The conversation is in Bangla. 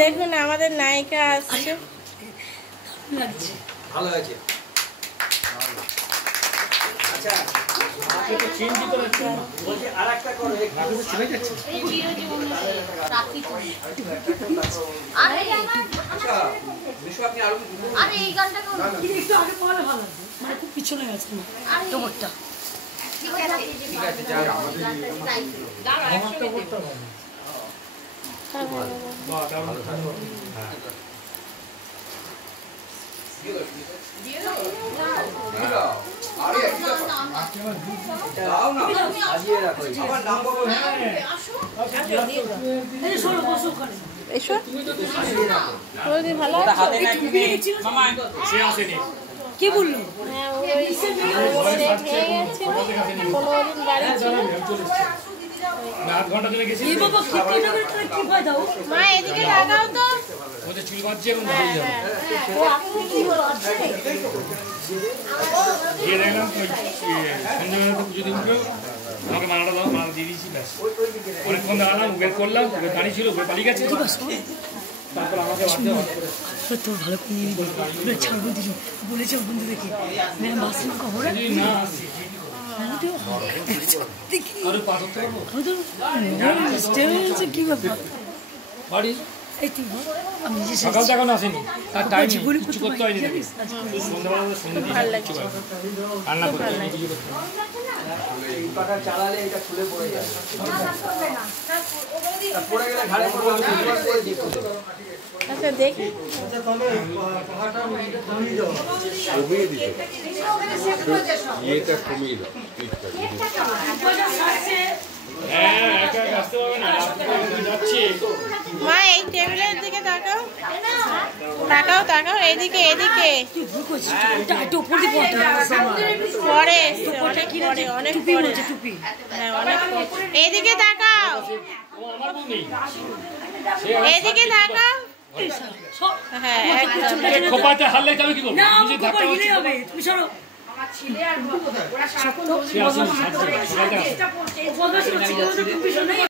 দেখুন আমাদের নায়িকা আসছে। ভালো হয়েছে। আচ্ছা আরেকটা করো, চলে যাচ্ছে। আরে এই গানটা একটু আগে পড়লে ভালো হতো, মানে খুব পিছনে গেছে না টবরটা। ঠিক আছে যাও আমাদের আমারটা করতে হবে। বাহ দারুণ। হ্যাঁ দিয়ে দাও আরে দাও না আজিয়ে রাখো আমার নাম বলো। আসো দিয়ে দাও এই সরো বসো ওখানে এসো ওদি ভালো আছে হাতে নাই মামা সে আসেনি কি বললো। হ্যাঁ ওই খেয়ে গেছে 15 দিন বাড়ি ছিল না 8 ঘন্টা ধরে গেছি। এই বাবা কি ফায়দা ও মা এদিকে লাগাও তো ওদের চুল বাজছে এবং হয়ে যাবে। ও আপনি কি বলো আছে গিয়ে দেখলাম ওই সন্ধ্যাবেলা তো পুজো দিয়ে উঠলো, আমাকে মালাটা দাও, মালা দিয়ে দিয়েছি ব্যাস। অনেকক্ষণ দাঁড়ালাম, বের করলাম, ওকে দাঁড়িয়ে ছিল, ওকে পালিয়ে গেছে। তারপর আমাকে তো ভালো করে ছাড়বো দিল বলেছে বন্ধু দেখে ম্যাম বাসিন খবর না আরো 75 কি ব্যাপার বাড়ি এই তুই আমি যে সকাল এখন আসেনি, তার টাইম কিছু করতে হয়নি নাকি সন্ধ্যাবেলা সন্ধ্যে দিয়ে কিছু রান্না করতে হয়নি, কিছু করতে হয়নি। এই পাটা চালালে এটা খুলে পড়ে যাবে, পড়ে গেলে ঘাড়ে পড়বে, আমি একবার করে দেখো। আচ্ছা দেখি এটা কমিয়ে দাও। হ্যাঁ একা একা আসতে পারবে না, যাচ্ছি। মা এই টেবিলের দিকে তাকাও তাকাও তাকাও এদিকে এদিকে পরে অনেক পরে হ্যাঁ অনেক এদিকে তাকাও এদিকে তাকাও হ্যাঁ খোপাতে হারলে যাবে কি করবে, নিজে ধাক্কা মারছে। তুমি সরো আমার ছেলে আর ওরা সারাক্ষণ সে আসেনি,